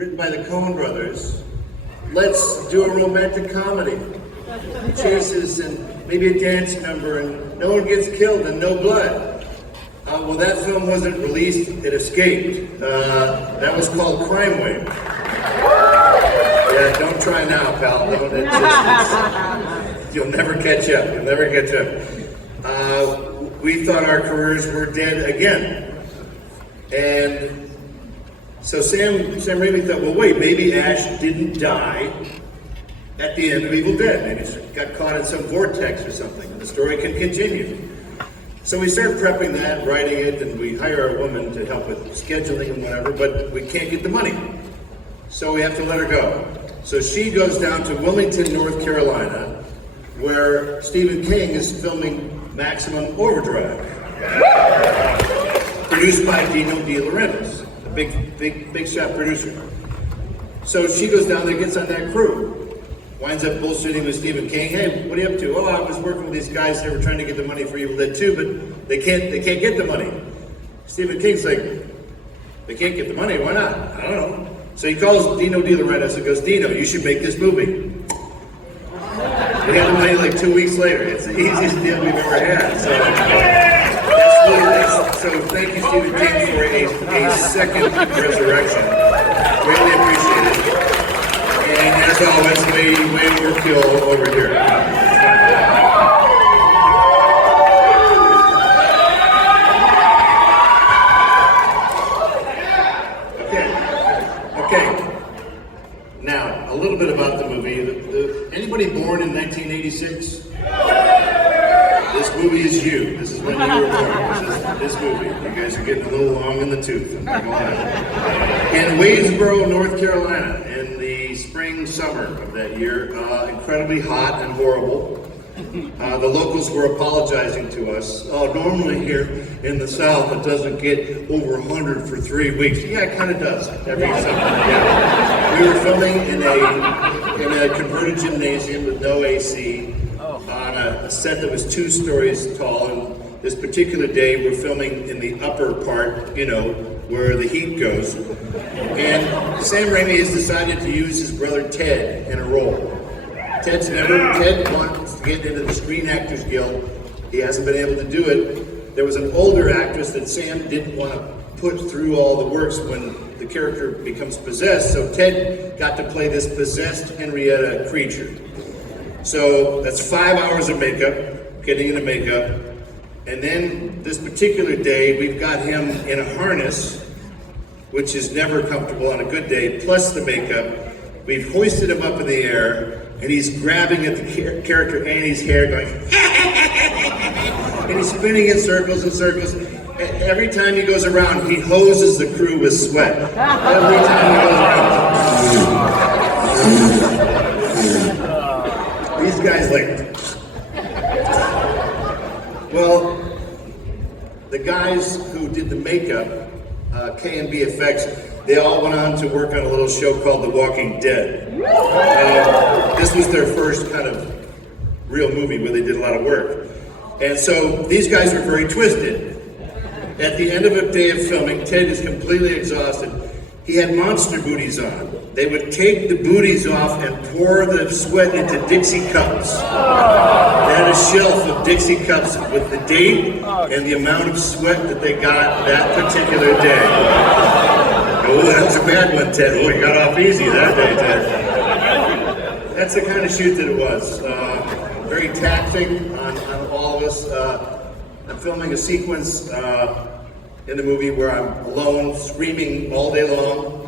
written by the Coen brothers. Let's do a romantic comedy. Chases and maybe a dance number, and no one gets killed and no blood. Well, that film wasn't released, it escaped. That was called Crime Wave. Yeah, don't try now, pal. You'll never catch up. You'll never catch up. We thought our careers were dead again. And so Sam Raimi thought, well, wait, maybe Ash didn't die at the end of Evil Dead. Maybe he got caught in some vortex or something, and the story can continue. So we start prepping that, writing it, and we hire a woman to help with scheduling and whatever, but we can't get the money. So we have to let her go. So she goes down to Wilmington, North Carolina, where Stephen King is filming Maximum Overdrive. Produced by Dino De Laurentiis, a big shot producer. So she goes down there, gets on that crew. Winds up bullshitting with Stephen King. Hey, what are you up to? Oh, I was working with these guys. They were trying to get the money for Evil Dead 2, but they can't get the money. Stephen King's like, they can't get the money. Why not? I don't know. So he calls Dino De Laurentiis and goes, Dino, you should make this movie. We had the money like 2 weeks later. It's the easiest deal we've ever had. So that's really nice. So thank you, Stephen King, for a second resurrection. Really appreciate it. And as always, way overkill over here. Okay. Now, a little bit about the movie. Anybody born in 1986? This movie is you. This is when you were born. This movie. You guys are getting a little long in the tooth. I'm not gonna lie. In Waynesboro, North Carolina, in the summer of that year, incredibly hot and horrible. The locals were apologizing to us. Normally here in the South, it doesn't get over 100 for 3 weeks. Yeah, it kind of does every summer. Yeah. We were filming in a converted gymnasium with no AC on a set that was 2 stories tall. And this particular day, we're filming in the upper part, where the heat goes. And Sam Raimi has decided to use his brother Ted in a role. Ted wants to get into the Screen Actors Guild. He hasn't been able to do it. There was an older actress that Sam didn't want to put through all the works when the character becomes possessed, so Ted got to play this possessed Henrietta creature. So that's 5 hours of makeup, getting into makeup. And then this particular day, we've got him in a harness, which is never comfortable on a good day, plus the makeup. We've hoisted him up in the air, and he's grabbing at the character Annie's hair, going, and he's spinning in circles and circles. Every time he goes around, he hoses the crew with sweat. Every time he goes around. These guys well, the guys who did the makeup, K&B Effects, they all went on to work on a little show called The Walking Dead. This was their first kind of real movie where they did a lot of work. And so these guys were very twisted. At the end of a day of filming, Ted is completely exhausted. He had monster booties on. They would take the booties off and pour the sweat into Dixie cups. They had a shelf of Dixie cups with the date and the amount of sweat that they got that particular day. Oh, that was a bad one, Ted. Oh, you got off easy that day, Ted. That's the kind of shoot that it was. Very taxing on all of us. I'm filming a sequence in the movie where I'm alone, screaming all day long.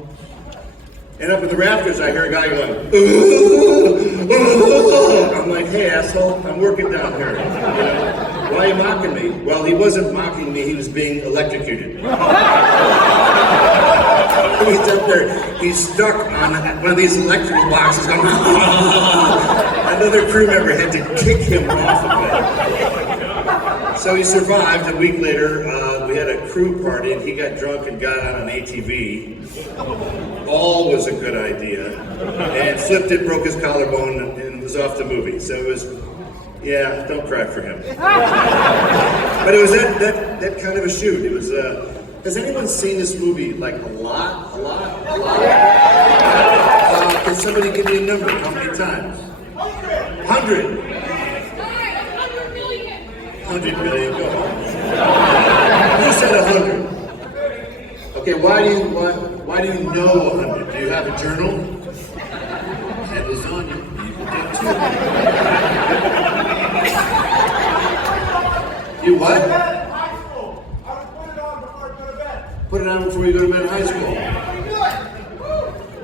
And up in the rafters, I hear a guy going, ooh, ooh. I'm like, hey, asshole, I'm working down here. Why are you mocking me? Well, he wasn't mocking me, he was being electrocuted. He's up there, he's stuck on one of these electrical boxes going, another crew member had to kick him off of it. So he survived. A week later, we had a crew party and he got drunk and got on an ATV. All was a good idea. And flipped it, broke his collarbone, and was off the movie. So it was, yeah, don't cry for him. But it was that kind of a shoot. It was, has anyone seen this movie like a lot? somebody give me a number. How many times? 100. 100 million. Go home. Who said 100? Okay, why do you know 100? Do you have a journal? Head is on you. You what? Put it on before you go to bed in high school.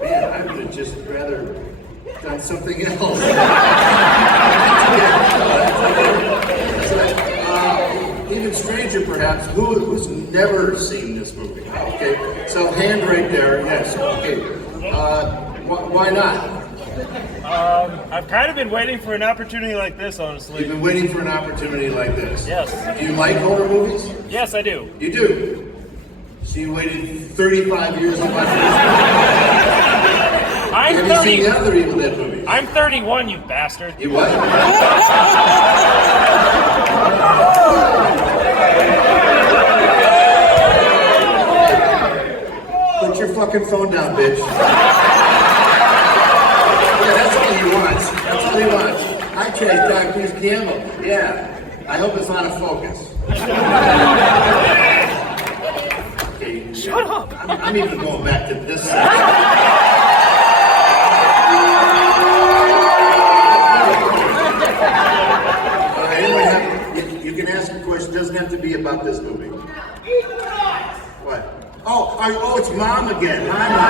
Man, I would have just rather done something else. Even stranger, perhaps, who's never seen this movie? Okay, so hand right there, yes. Okay, why not? I've kind of been waiting for an opportunity like this, honestly. You've been waiting for an opportunity like this? Yes. Do you like horror movies? Yes, I do. You do? So you waited 35 years to watch this? I'm Have 30. you seen the other Evil Dead movies? I'm 31, you bastard. You what? Put your fucking phone down, bitch. Yeah, that's all he wants. That's all he wants. I chased Dr. Campbell. Yeah. I hope it's out of focus. Okay. Shut up. I'm even going back to this side. You can ask a question. It doesn't have to be about this movie. What? Oh, it's Mom again. Hi, Mom.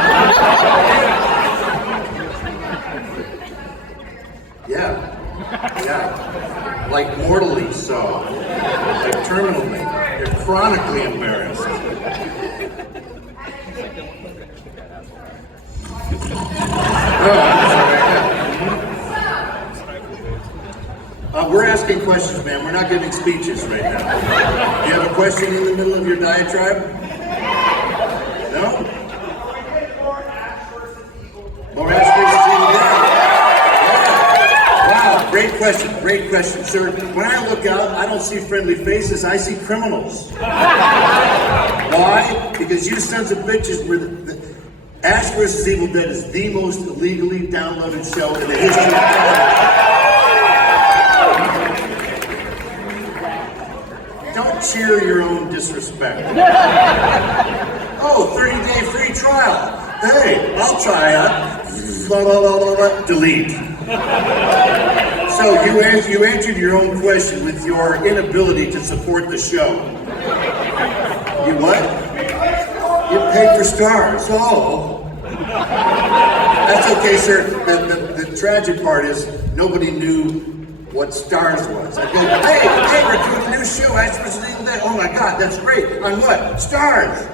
Yeah. Like mortally so. Like terminally. You're chronically embarrassed. We're asking questions, man. We're not giving speeches right now. Do you have a question in the middle of your diatribe? No? More Ash versus Evil Dead. Wow, great question, sir. When I look out, I don't see friendly faces, I see criminals. Why? Because you sons of bitches were the Ash vs. Evil Dead is the most illegally downloaded show in the history of television. Don't cheer your own disrespect. Oh, 30-day free trial. Hey, I'll try it. Delete. So you answered your own question with your inability to support the show. You what? You paid for stars. Oh. That's okay, sir. The tragic part is nobody knew what Stars was. I go, hey, we're doing a new show. Ash vs. Evil Dead. Oh my God, that's great. On what? Stars.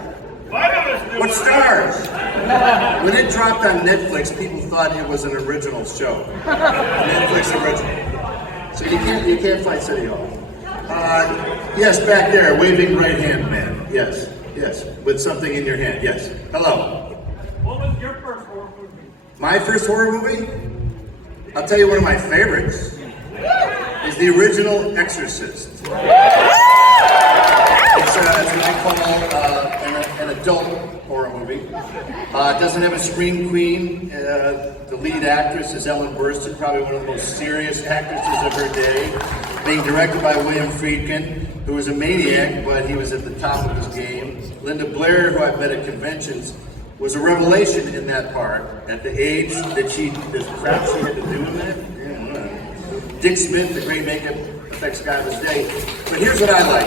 What Stars? When it dropped on Netflix, people thought it was an original show. Netflix original. So you can't fight City Hall. Yes, back there, waving right hand man. Yes, with something in your hand. Yes. Hello. What was your first horror movie? My first horror movie? I'll tell you one of my favorites. Is the original Exorcist. It's what I call an adult horror movie. It doesn't have a scream queen. The lead actress is Ellen Burstyn, probably one of the most serious actresses of her day. Being directed by William Friedkin, who was a maniac, but he was at the top of his game. Linda Blair, who I've met at conventions, was a revelation in that part. At the age that the crap she had to do in that. Dick Smith, the great makeup effects guy of his day. But here's what I like.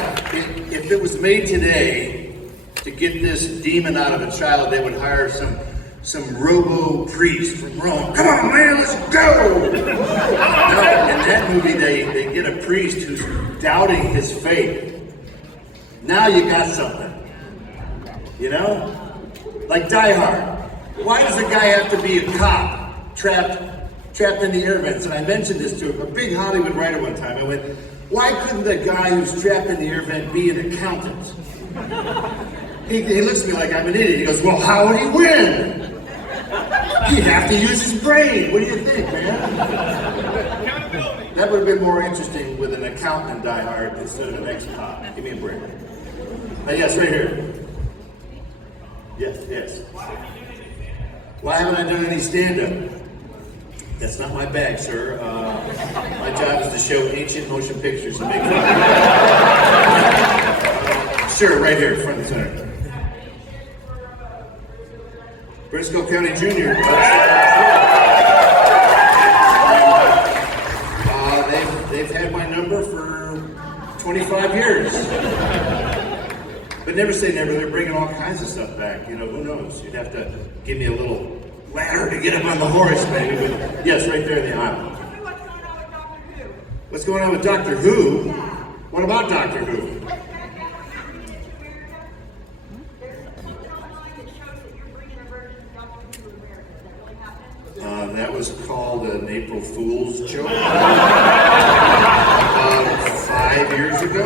If it was made today, to get this demon out of a child, they would hire some robo priest from Rome. Come on, man, let's go! No, in that movie, they get a priest who's doubting his faith. Now you got something. You know? Like Die Hard. Why does a guy have to be a cop trapped in the air vents? And I mentioned this to a big Hollywood writer one time. I went, why couldn't the guy who's trapped in the air vent be an accountant? He looks at me like I'm an idiot. He goes, well, how would he win? He'd have to use his brain. What do you think, man? That would have been more interesting with an accountant in Die Hard instead of an ex-cop. Give me a break. Yes, right here. Yes. Why haven't I done any stand-up? That's not my bag, sir. My job is to show ancient motion pictures and make it. Sure, right here, front and center. Briscoe County Jr. They've had my number for 25 years. But never say never, they're bringing all kinds of stuff back. You know, who knows? You'd have to give me a little ladder to get up on the horse, maybe. But yes, right there in the aisle. What's going on with Doctor Who? What about Doctor Who? That was called an April Fool's joke 5 years ago.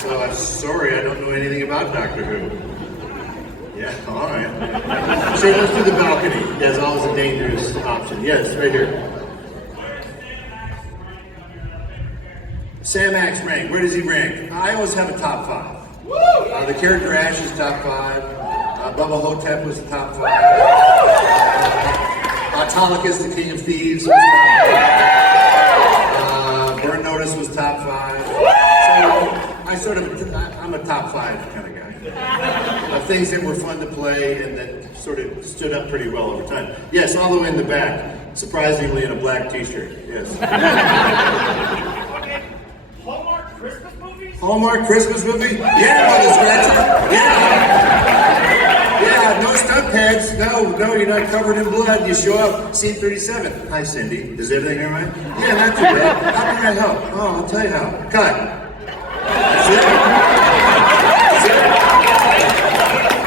So I'm sorry, I don't know anything about Doctor Who. Yeah, all right. So let's do the balcony. That's always a dangerous option. Yes, right here. Sam Axe rank. Where does he rank? I always have a top 5. The character Ash is top 5. Bubba Hotep was the top 5. Autolycus, the King of Thieves, was top 5. Burn Notice was top 5. So I'm a top 5 kind of guy. Things that were fun to play and that sort of stood up pretty well over time. Yes, all the way in the back, surprisingly in a black t-shirt, yes. Okay, Hallmark Christmas movies? Hallmark Christmas movie? Yeah, Mother Scratcher. Yeah, no stunt pads. No, you're not covered in blood. You show up, scene 37. Hi, Cindy. Is everything all right? Yeah, not too bad. How can I help? Oh, I'll tell you how. Cut. That's it.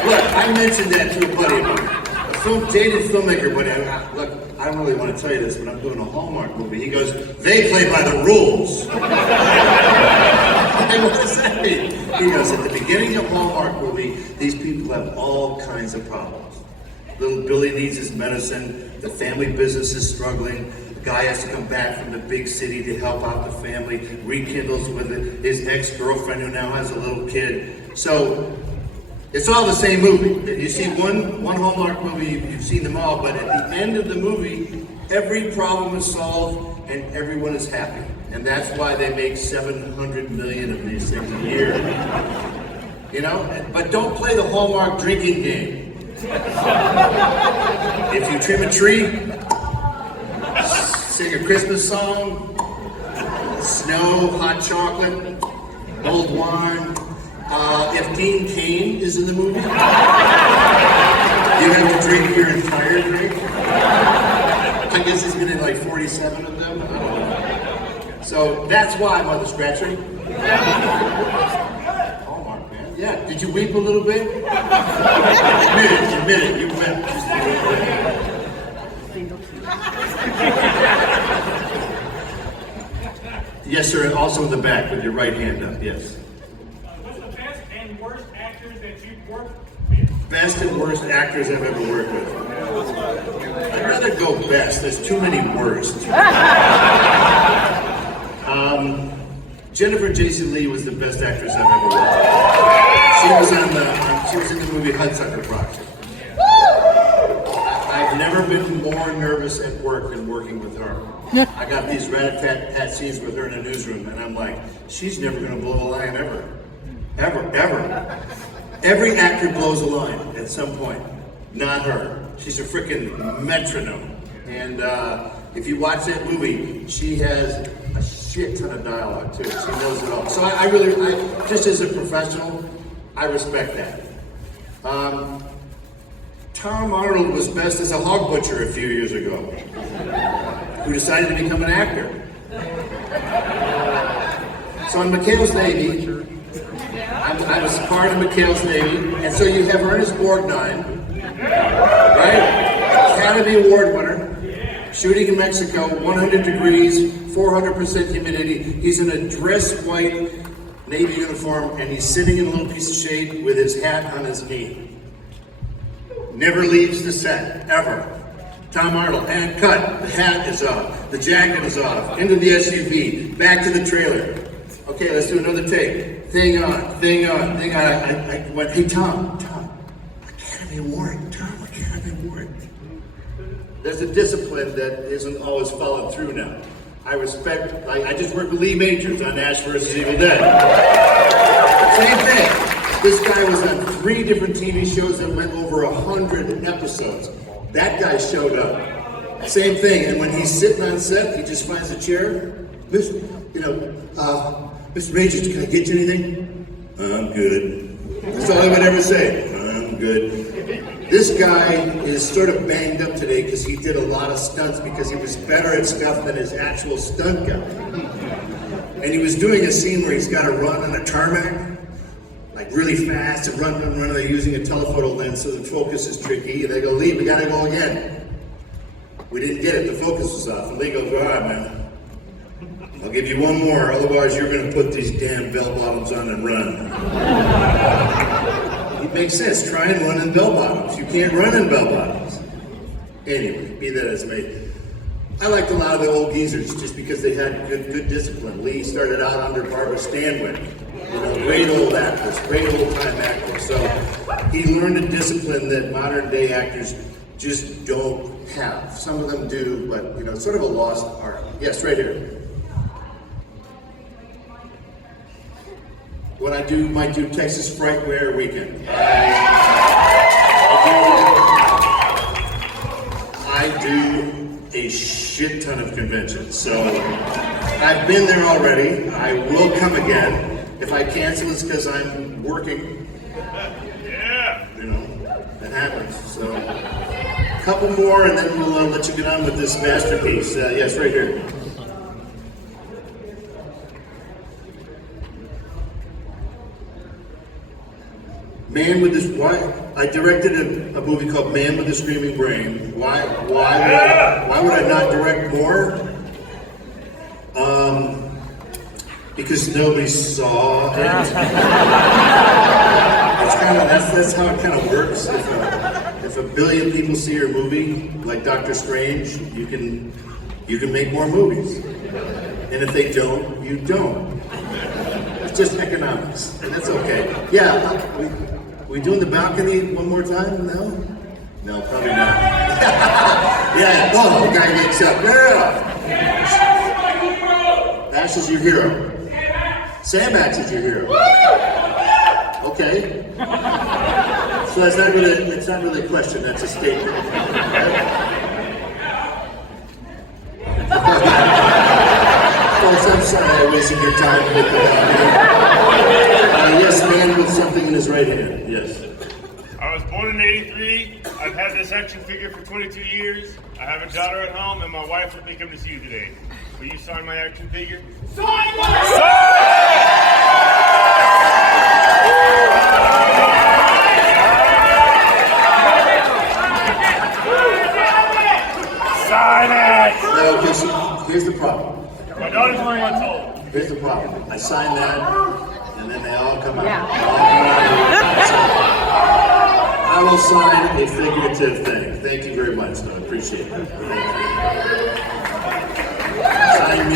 Look, I mentioned that to a buddy of mine. A dated filmmaker buddy. Look, I don't really want to tell you this, but I'm doing a Hallmark movie. He goes, they play by the rules. What does that mean? He goes, at the beginning of Hallmark movie, these people have all kinds of problems. Little Billy needs his medicine. The family business is struggling. The guy has to come back from the big city to help out the family. Rekindles with his ex-girlfriend who now has a little kid. So it's all the same movie. If you see one Hallmark movie, you've seen them all. But at the end of the movie, every problem is solved and everyone is happy. And that's why they make 700 million of these things a year. You know? But don't play the Hallmark drinking game. If you trim a tree, sing a Christmas song, snow, hot chocolate, old wine. If Dean Cain is in the movie, you have to drink your entire drink. I guess he's been in like 47 of them. So that's why, Mother Scratcher. Hallmark, man. Yeah. Did you weep a little bit? Admit it. You wept just a little bit. Yes, sir. And also in the back with your right hand up. Yes. What's the best and worst actors that you've worked with? Best and worst actors I've ever worked with. I'd rather go best. There's too many worst. Jennifer Jason Leigh was the best actress I've ever worked with. She was in the movie Hudsucker Project. I've never been more nervous at work than working with her. I got these rat-a-tat scenes with her in a newsroom, and I'm like, she's never going to blow a line ever. Ever. Every actor blows a line at some point. Not her. She's a freaking metronome. And if you watch that movie, she has a shit ton of dialogue too. She knows it all. So I really, just as a professional, I respect that. Tom Arnold was best as a hog butcher a few years ago, who decided to become an actor. So on McHale's Navy, I was part of McHale's Navy, and so you have Ernest Borgnine, right? Academy Award winner, shooting in Mexico, 100 degrees, 400% humidity. He's in a dress white Navy uniform, and he's sitting in a little piece of shade with his hat on his knee. Never leaves the set, ever. Tom Arnold, and cut. The hat is off. The jacket is off. Into the SUV. Back to the trailer. Okay, let's do another take. Thing on. I went, hey, Tom, Academy Award. There's a discipline that isn't always followed through now. I just worked with Lee Majors on Ash vs. Evil Dead. Same thing. This guy was on 3 different TV shows that went over 100 episodes. That guy showed up. Same thing, and when he's sitting on set, he just finds a chair. Mr. Majors, can I get you anything? I'm good. That's all I would ever say. I'm good. This guy is sort of banged up today because he did a lot of stunts because he was better at stuff than his actual stunt guy. And he was doing a scene where he's got to run on a tarmac, like really fast, and run, they're using a telephoto lens so the focus is tricky. And they go, Lee, we got to go again. We didn't get it, the focus was off. And Lee goes, all right, man. I'll give you one more, otherwise you're going to put these damn bell-bottoms on and run. It makes sense. Try and run in bell-bottoms. You can't run in bell-bottoms. Anyway, be that as it may. I liked a lot of the old geezers just because they had good discipline. Lee started out under Barbara Stanwyck. Great old actress, great old-time actor. So he learned a discipline that modern-day actors just don't have. Some of them do, but it's sort of a lost art. Yes, right here. When I might do Texas Frightwear Weekend. I do a shit ton of conventions. So I've been there already. I will come again. If I cancel, it's because I'm working. Yeah. That happens. So a couple more and then we'll let you get on with this masterpiece. Yes, right here. Man with this. Why? I directed a movie called Man with the Screaming Brain. Why would I not direct more? Because nobody saw it. That's how it kind of works. If a billion people see your movie, like Doctor Strange, you can make more movies. And if they don't, you don't. It's just economics, and that's okay. Yeah. We doing the balcony one more time? No? No, probably not. Yeah, whoa, the guy wakes up. Yeah. Ash is your hero. Sam Axe is your hero. Okay. So it's not really a question, that's a statement. Folks, I'm sorry I wasted your time with the balcony. Yes, man with something in his right hand. Yes. I was born in '83. I've had this action figure for 22 years. I have a daughter at home, and my wife let me come to see you today. Will you sign my action figure? Sign it! Sign it! No, here's the problem. My daughter's 1 month old. Here's the problem. I sign that. And then they all come out. Yeah. I will sign a figurative thing. Thank you very much, though. I appreciate that. Sign me.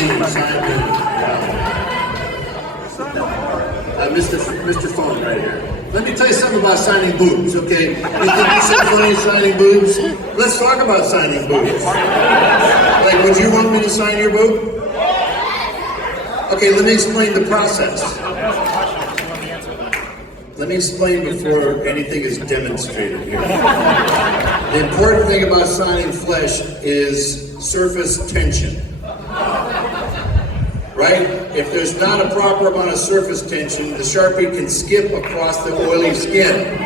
Mr. Phone right here. Let me tell you something about signing boobs, okay? You think this is funny, signing boobs? Let's talk about signing boobs. Like, would you want me to sign your boob? Okay, let me explain the process. Let me explain before anything is demonstrated here. The important thing about signing flesh is surface tension. Right? If there's not a proper amount of surface tension, the Sharpie can skip across the oily skin.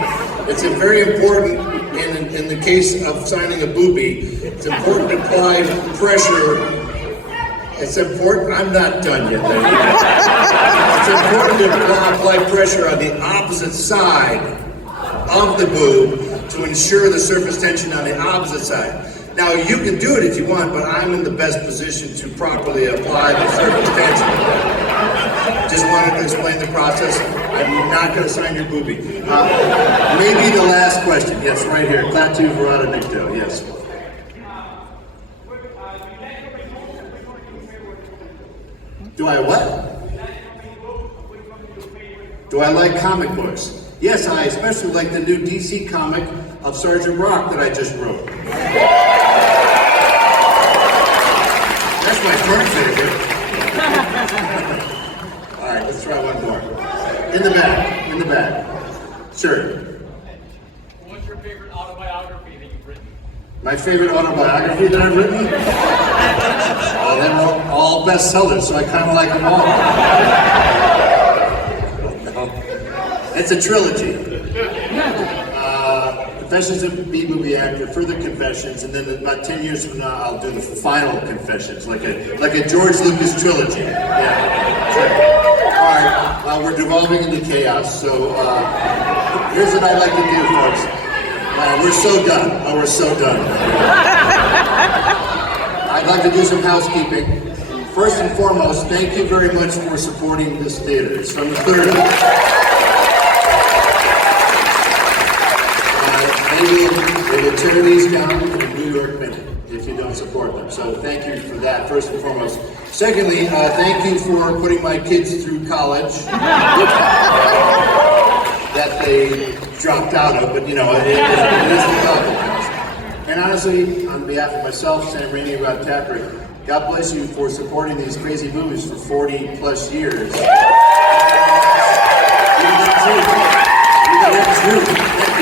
It's very important in the case of signing a boobie. It's important to apply pressure. It's important. I'm not done yet. It's important to apply pressure on the opposite side of the boob to ensure the surface tension on the opposite side. Now, you can do it if you want, but I'm in the best position to properly apply the surface tension. Just wanted to explain the process. I'm not going to sign your boobie. Maybe the last question. Yes, right here. Klaatu Verada Nicto. Yes. Do I what? Do I like comic books? Yes, I especially like the new DC comic of Sergeant Rock that I just wrote. my current favorite. All right, let's try one more. In the back. Sure. What's your favorite autobiography that you've written? My favorite autobiography that I've written? Oh, they're all bestsellers, so I kind of like them all. No. It's a trilogy. Confessions of a B-movie actor, Further Confessions, and then about 10 years from now, I'll do the Final Confessions, like a George Lucas trilogy. Yeah, sure. All right, we're devolving into chaos, so here's what I'd like to do, folks. We're so done. Oh, we're so done. I'd like to do some housekeeping. First and foremost, thank you very much for supporting this theater. It's from the 30s. They will tear these down in a New York minute if you don't support them. So thank you for that, first and foremost. Secondly, thank you for putting my kids through college that they dropped out of, but it is the college. And honestly, on behalf of myself, Sam Rainey, Rob Tapper, God bless you for supporting these crazy movies for 40 plus years. You're the truth.